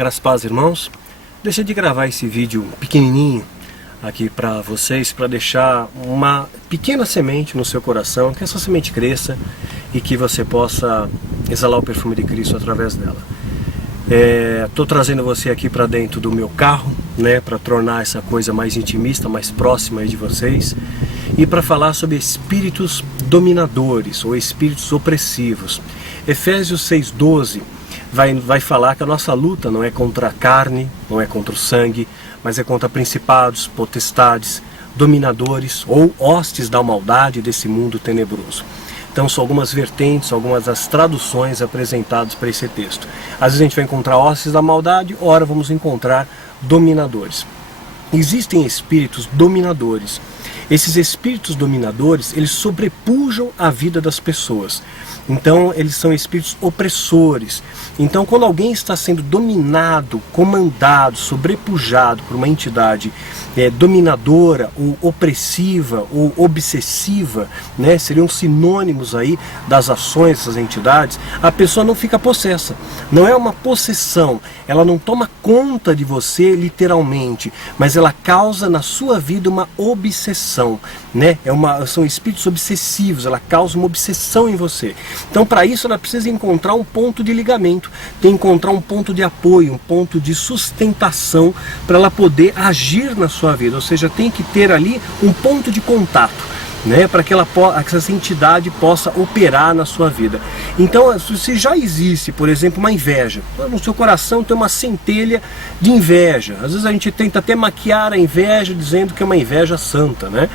Graças a Deus, irmãos. Decidi gravar esse vídeo pequenininho aqui para vocês, para deixar uma pequena semente no seu coração, que essa semente cresça e que você possa exalar o perfume de Cristo através dela. Estou trazendo você aqui para dentro do meu carro, né, para tornar essa coisa mais intimista, mais próxima aí de vocês, e para falar sobre espíritos dominadores ou espíritos opressivos. Efésios 6,12 vai falar que a nossa luta não é contra a carne, não é contra o sangue, mas é contra principados, potestades, dominadores ou hostes da maldade desse mundo tenebroso. Então são algumas vertentes, algumas das traduções apresentadas para esse texto. Às vezes a gente vai encontrar hostes da maldade, ora vamos encontrar dominadores. Existem espíritos dominadores. Esses espíritos dominadores, eles sobrepujam a vida das pessoas. Então eles são espíritos opressores. Então quando alguém está sendo dominado, comandado, sobrepujado por uma entidade dominadora, ou opressiva, ou obsessiva, né, seriam sinônimos aí das ações dessas entidades, a pessoa não fica possessa. Não é uma possessão, ela não toma conta de você literalmente, mas ela causa na sua vida uma obsessão, né? São espíritos obsessivos, ela causa uma obsessão em você. Então para isso ela precisa encontrar um ponto de ligamento, tem que encontrar um ponto de apoio, um ponto de sustentação para ela poder agir na sua vida, ou seja, tem que ter ali um ponto de contato, né, para que essa entidade possa operar na sua vida. Então, se já existe, por exemplo, uma inveja, no seu coração tem uma centelha de inveja, às vezes a gente tenta até maquiar a inveja dizendo que é uma inveja santa, né?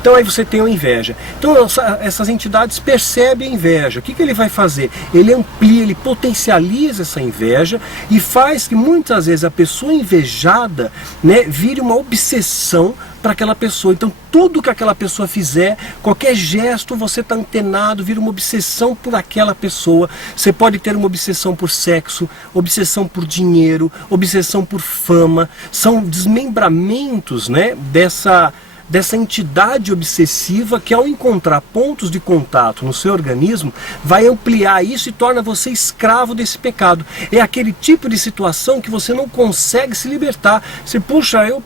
Então aí você tem a inveja. Então essas entidades percebem a inveja. O que ele vai fazer? Ele amplia, ele potencializa essa inveja e faz que muitas vezes a pessoa invejada, né, vire uma obsessão para aquela pessoa. Então tudo que aquela pessoa fizer, qualquer gesto, você está antenado, vira uma obsessão por aquela pessoa. Você pode ter uma obsessão por sexo, obsessão por dinheiro, obsessão por fama. São desmembramentos, né, dessa entidade obsessiva que, ao encontrar pontos de contato no seu organismo, vai ampliar isso e torna você escravo desse pecado. É aquele tipo de situação que você não consegue se libertar. Você, puxa, eu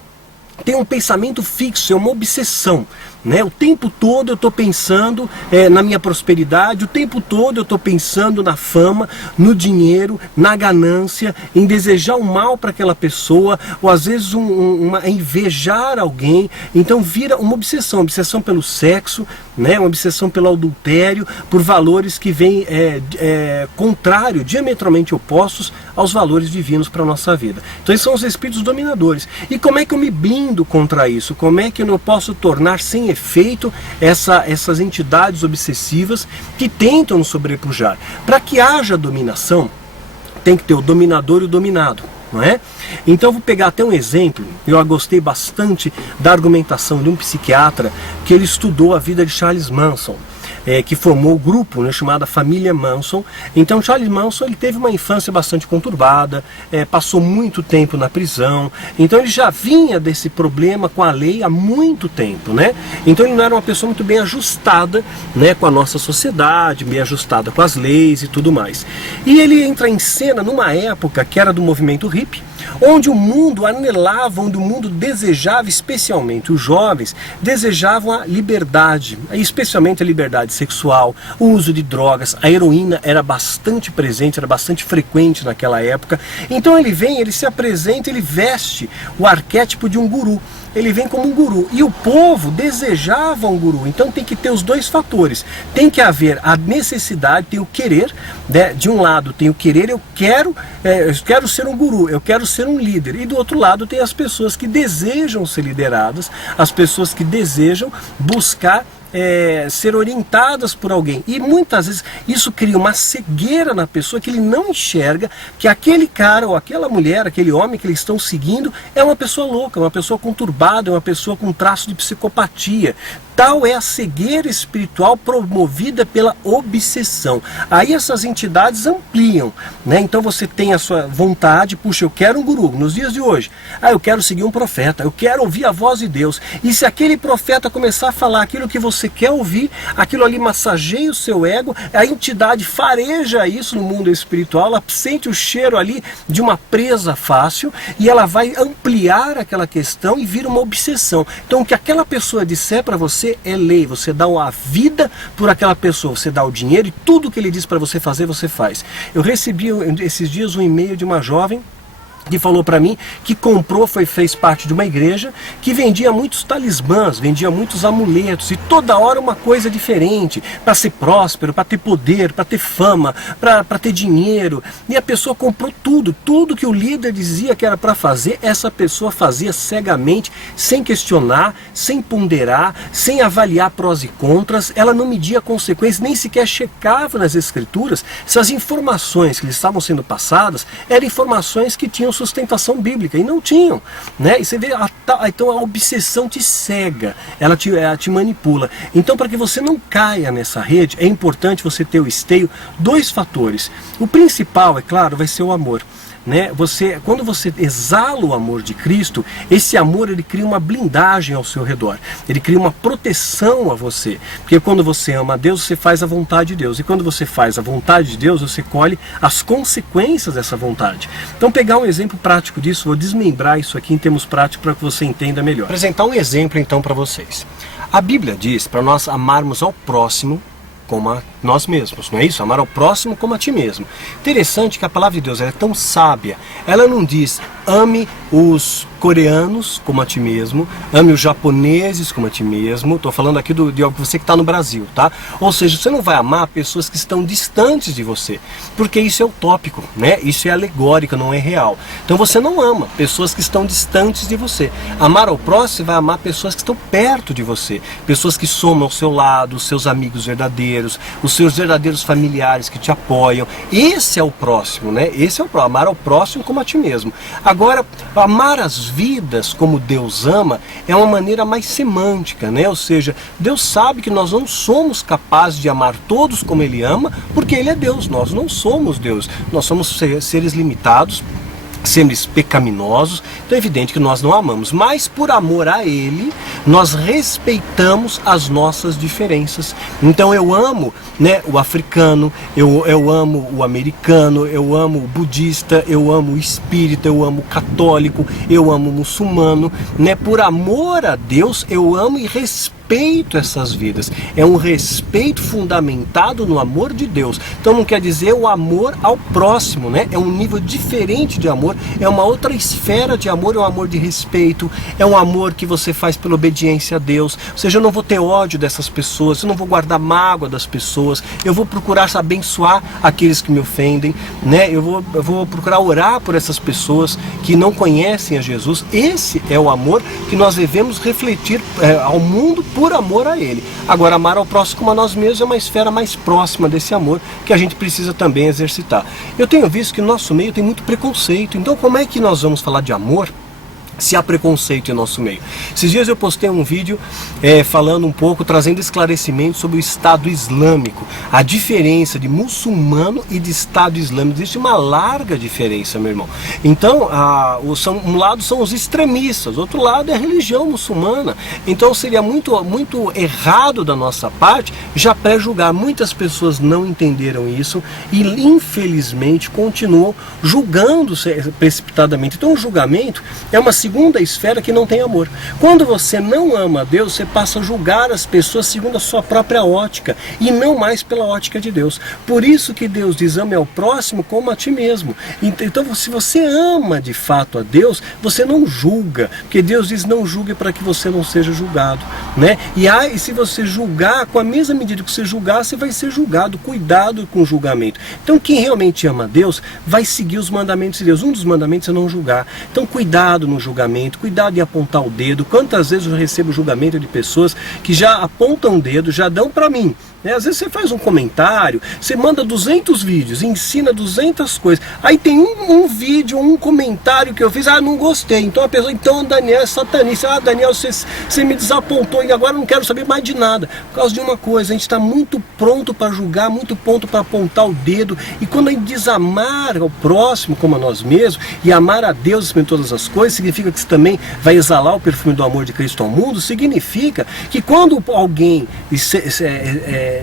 tenho um pensamento fixo, é uma obsessão, né? O tempo todo eu estou pensando na minha prosperidade, o tempo todo eu estou pensando na fama, no dinheiro, na ganância, em desejar o mal para aquela pessoa, ou às vezes invejar alguém. Então vira uma obsessão pelo sexo, né? Uma obsessão pelo adultério, por valores que vêm contrário, diametralmente opostos aos valores divinos para a nossa vida. Então esses são os espíritos dominadores. E como é que eu me blindo contra isso? Como é que eu não posso tornar sem efeito essas entidades obsessivas que tentam nos sobrepujar? Para que haja dominação, tem que ter o dominador e o dominado, não é? Então eu vou pegar até um exemplo. Eu gostei bastante da argumentação de um psiquiatra que ele estudou a vida de Charles Manson, que formou o grupo, né, chamado Família Manson. Então Charles Manson, ele teve uma infância bastante conturbada, passou muito tempo na prisão, então ele já vinha desse problema com a lei há muito tempo, né? Então ele não era uma pessoa muito bem ajustada, né, com a nossa sociedade, bem ajustada com as leis e tudo mais. E ele entra em cena numa época que era do movimento hippie, onde o mundo anelava, onde o mundo desejava, especialmente os jovens, desejavam a liberdade, especialmente a liberdade sexual, o uso de drogas. A heroína era bastante presente, era bastante frequente naquela época. Então ele se apresenta, ele veste o arquétipo de um guru. Ele vem como um guru, e o povo desejava um guru. Então tem que ter os dois fatores, tem que haver a necessidade, tem o querer, né? De um lado tem o querer, eu quero ser um guru, eu quero ser um líder, e do outro lado tem as pessoas que desejam ser lideradas, as pessoas que desejam buscar ser orientadas por alguém. E muitas vezes isso cria uma cegueira na pessoa, que ele não enxerga que aquele cara ou aquela mulher, aquele homem que eles estão seguindo é uma pessoa louca, uma pessoa conturbada, é uma pessoa com traço de psicopatia, Tal é a cegueira espiritual promovida pela obsessão. Aí essas entidades ampliam, né? Então você tem a sua vontade, puxa, eu quero um guru. Nos dias de hoje, eu quero seguir um profeta, eu quero ouvir a voz de Deus. E se aquele profeta começar a falar aquilo que você quer ouvir, aquilo ali massageia o seu ego, a entidade fareja isso no mundo espiritual, ela sente o cheiro ali de uma presa fácil e ela vai ampliar aquela questão e vira uma obsessão. Então o que aquela pessoa disser para você é lei, você dá a vida por aquela pessoa, você dá o dinheiro e tudo que ele diz para você fazer, você faz. Eu recebi esses dias um e-mail de uma jovem que falou para mim que fez parte de uma igreja que vendia muitos talismãs, vendia muitos amuletos e toda hora uma coisa diferente, para ser próspero, para ter poder, para ter fama, para ter dinheiro. E a pessoa comprou tudo que o líder dizia que era para fazer, essa pessoa fazia cegamente, sem questionar, sem ponderar, sem avaliar prós e contras. Ela não media consequências, nem sequer checava nas escrituras se as informações que lhe estavam sendo passadas eram informações que tinham sustentação bíblica, e não tinham, né? E você vê, então a obsessão te cega, ela te manipula. Então, para que você não caia nessa rede, é importante você ter o esteio, 2 fatores. O principal, é claro, vai ser o amor. Né? Quando você exala o amor de Cristo, esse amor ele cria uma blindagem ao seu redor, ele cria uma proteção a você, porque quando você ama a Deus, você faz a vontade de Deus, e quando você faz a vontade de Deus, você colhe as consequências dessa vontade. Então, pegar um exemplo prático disso, vou desmembrar isso aqui em termos práticos para que você entenda melhor. Vou apresentar um exemplo então para vocês. A Bíblia diz para nós amarmos ao próximo como a nós mesmos, não é isso? Amar ao próximo como a ti mesmo. Interessante que a palavra de Deus é tão sábia, ela não diz ame os coreanos como a ti mesmo, ame os japoneses como a ti mesmo. Estou falando aqui de você que está no Brasil, tá? Ou seja, você não vai amar pessoas que estão distantes de você, porque isso é utópico, né? Isso é alegórico, não é real. Então você não ama pessoas que estão distantes de você. Amar ao próximo, você vai amar pessoas que estão perto de você, pessoas que somam ao seu lado, os seus amigos verdadeiros, os seus verdadeiros familiares que te apoiam. Esse é o próximo, né? Esse é o próximo, amar ao próximo como a ti mesmo. Agora, amar as vidas como Deus ama é uma maneira mais semântica, né? Ou seja, Deus sabe que nós não somos capazes de amar todos como Ele ama, porque Ele é Deus, nós não somos Deus, nós somos seres limitados, seres pecaminosos, então é evidente que nós não amamos, mas por amor a Ele, nós respeitamos as nossas diferenças. Então eu amo, né, o africano, eu amo o americano, eu amo o budista, eu amo o espírita, eu amo o católico, eu amo o muçulmano, né? Por amor a Deus, eu amo e respeito essas vidas. É um respeito fundamentado no amor de Deus. Então não quer dizer o amor ao próximo, né? É um nível diferente de amor, é uma outra esfera de amor, é um amor de respeito, é um amor que você faz pela obediência a Deus. Ou seja, eu não vou ter ódio dessas pessoas, eu não vou guardar mágoa das pessoas, eu vou procurar abençoar aqueles que me ofendem, né? Eu vou procurar orar por essas pessoas que não conhecem a Jesus. Esse é o amor que nós devemos refletir ao mundo por amor a Ele. Agora, amar ao próximo como a nós mesmos é uma esfera mais próxima desse amor que a gente precisa também exercitar. Eu tenho visto que no nosso meio tem muito preconceito, então como é que nós vamos falar de amor se há preconceito em nosso meio? Esses dias eu postei um vídeo falando um pouco, trazendo esclarecimento sobre o Estado Islâmico, a diferença de muçulmano e de Estado Islâmico. Existe uma larga diferença, meu irmão. Então, um lado são os extremistas, outro lado é a religião muçulmana. Então seria muito, muito errado da nossa parte já pré-julgar. Muitas pessoas não entenderam isso e infelizmente continuam julgando precipitadamente. Então o julgamento é uma segunda esfera que não tem amor. Quando você não ama a Deus, você passa a julgar as pessoas segundo a sua própria ótica e não mais pela ótica de Deus. Por isso que Deus diz, ame ao próximo como a ti mesmo. Então, se você ama de fato a Deus, você não julga, porque Deus diz, não julgue para que você não seja julgado, né? E se você julgar, com a mesma medida que você julgar, você vai ser julgado. Cuidado com o julgamento. Então, quem realmente ama a Deus, vai seguir os mandamentos de Deus. Um dos mandamentos é não julgar. Então, cuidado no julgamento, cuidado em apontar o dedo. Quantas vezes eu recebo julgamento de pessoas que já apontam o dedo, já dão para mim, né? Às vezes você faz um comentário, você manda 200 vídeos, ensina 200 coisas, aí tem um vídeo, um comentário que eu fiz, não gostei, então a pessoa, então Daniel é satanista, Daniel, você me desapontou, e agora eu não quero saber mais de nada. Por causa de uma coisa, a gente está muito pronto para julgar, muito pronto para apontar o dedo, e quando a gente desamar ao próximo como a nós mesmos, e amar a Deus em todas as coisas, significa que você também vai exalar o perfume do amor de Cristo ao mundo, significa que quando alguém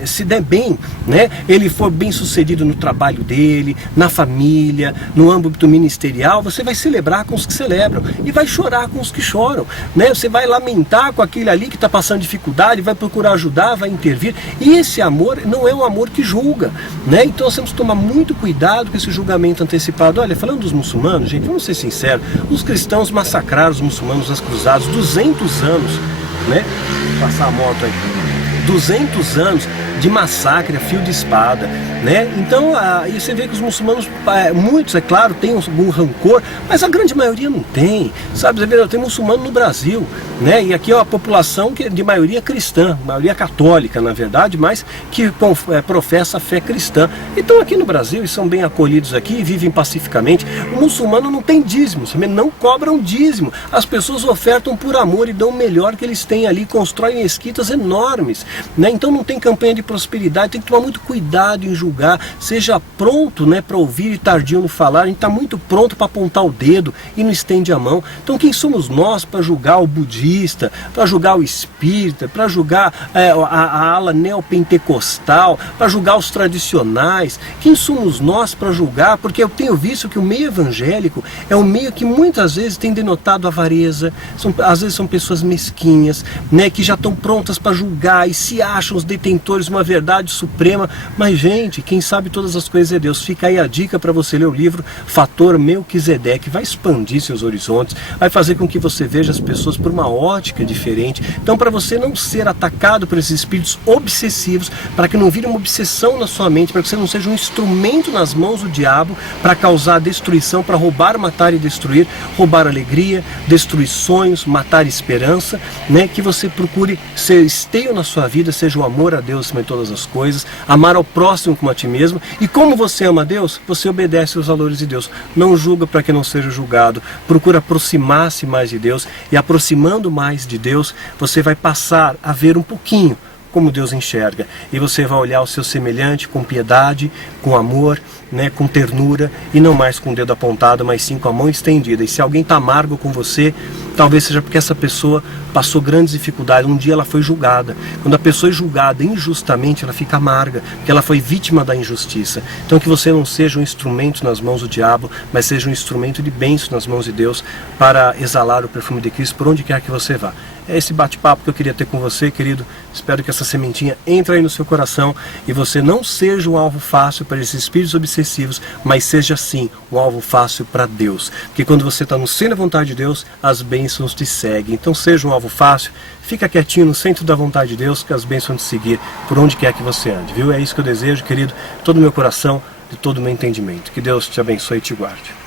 se der bem, né, ele for bem sucedido no trabalho dele, na família, no âmbito ministerial, você vai celebrar com os que celebram e vai chorar com os que choram, né? Você vai lamentar com aquele ali que está passando dificuldade, vai procurar ajudar, vai intervir, e esse amor não é um amor que julga, né? Então nós temos que tomar muito cuidado com esse julgamento antecipado. Olha, falando dos muçulmanos, gente, vamos ser sinceros, os cristãos massacraram os muçulmanos nas cruzadas, 200 anos, né? Vou passar a moto aí. 200 anos de massacre a fio de espada, né? Então, e você vê que os muçulmanos, muitos, é claro, têm algum rancor, mas a grande maioria não tem, sabe? Você vê, tem muçulmano no Brasil, né? E aqui é uma população que de maioria cristã, maioria católica, na verdade, mas que professa a fé cristã. Então, aqui no Brasil, e são bem acolhidos aqui, vivem pacificamente. O muçulmano não tem dízimo, não cobram dízimo. As pessoas ofertam por amor e dão o melhor que eles têm ali, constroem mesquitas enormes, né? Então não tem campanha de prosperidade, tem que tomar muito cuidado em julgar, seja pronto, né, para ouvir e tardio no falar. A gente está muito pronto para apontar o dedo e não estende a mão. Então quem somos nós para julgar o budista, para julgar o espírita, para julgar a ala neopentecostal, para julgar os tradicionais? Quem somos nós para julgar? Porque eu tenho visto que o meio evangélico é um meio que muitas vezes tem denotado avareza, às vezes são pessoas mesquinhas, né, que já estão prontas para julgar e se acham os detentores de uma verdade suprema. Mas, gente, quem sabe todas as coisas é Deus. Fica aí a dica para você ler o livro Fator Melquisedeque. Vai expandir seus horizontes, vai fazer com que você veja as pessoas por uma ótica diferente. Então, para você não ser atacado por esses espíritos obsessivos, para que não vire uma obsessão na sua mente, para que você não seja um instrumento nas mãos do diabo para causar destruição, para roubar, matar e destruir, roubar alegria, destruir sonhos, matar esperança, né? Que você procure ser esteio na sua vida, seja o amor a Deus acima de todas as coisas, amar ao próximo como a ti mesmo. E como você ama a Deus, você obedece aos valores de Deus. Não julga para que não seja julgado. Procura aproximar-se mais de Deus, e aproximando mais de Deus, você vai passar a ver um pouquinho como Deus enxerga, e você vai olhar o seu semelhante com piedade, com amor, né, com ternura, e não mais com o dedo apontado, mas sim com a mão estendida. E se alguém está amargo com você, talvez seja porque essa pessoa passou grandes dificuldades, um dia ela foi julgada. Quando a pessoa é julgada injustamente, ela fica amarga, porque ela foi vítima da injustiça. Então que você não seja um instrumento nas mãos do diabo, mas seja um instrumento de bênção nas mãos de Deus, para exalar o perfume de Cristo por onde quer que você vá. É esse bate-papo que eu queria ter com você, querido. Espero que essa sementinha entre aí no seu coração e você não seja um alvo fácil para esses espíritos obsessivos, mas seja sim um alvo fácil para Deus. Porque quando você está no centro da vontade de Deus, as bênçãos te seguem. Então seja um alvo fácil, fica quietinho no centro da vontade de Deus, que as bênçãos vão te seguir por onde quer que você ande, viu? É isso que eu desejo, querido, todo o meu coração, de todo o meu entendimento. Que Deus te abençoe e te guarde.